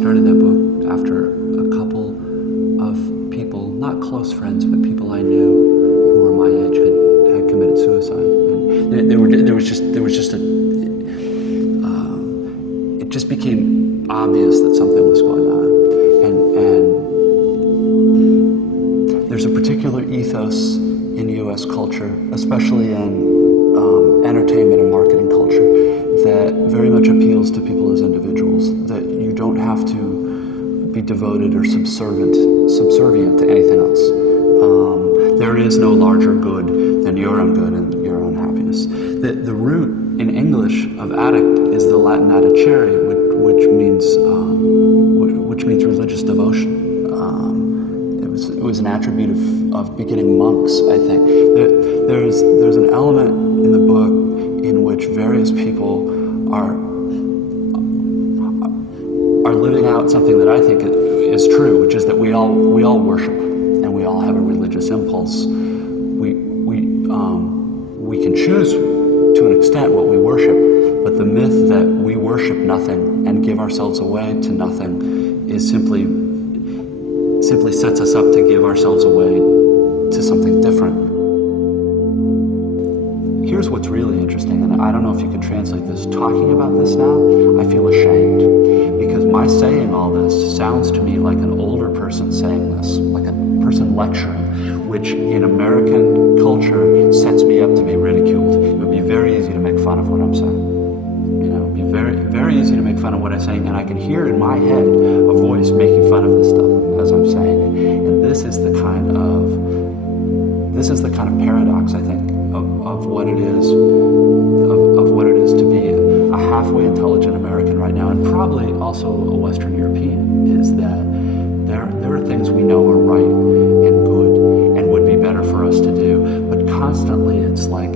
started that book after a couple of people, not close friends, but people I knew who were my age had committed suicide. And there was just it just became obvious that something was going on. And there's a particular ethos in U.S. culture, especially in entertainment and marketing culture, that very much appeals to people as individuals, that you don't have to be devoted or subservient to anything else. There is no larger good than your own good and your own happiness. The root in English of addict is the Latin adicere, which means religious devotion. It was an attribute of beginning monks, I think. There's an element in the book in which various people are living out something that I think is true, which is that we all worship and we all have a religious impulse. We can choose to an extent what we worship, but the myth that we worship nothing and give ourselves away to nothing is simply sets us up to give ourselves away to something different. Here's what's really interesting, and I don't know if you can translate this. Talking about this now, I feel ashamed, because my saying all this sounds to me like an older person saying this, like a person lecturing, which in American culture sets me up to be ridiculed. It would be very easy to make fun of what I'm saying. It would be very, very easy to make fun of what I'm saying, and I can hear in my head a voice making fun of this stuff as I'm saying it. And this is the kind of paradox, I think, of what it is, of what it is to be a halfway intelligent American right now, and probably also a Western European, is that there are things we know are right and good and would be better for us to do, but constantly it's like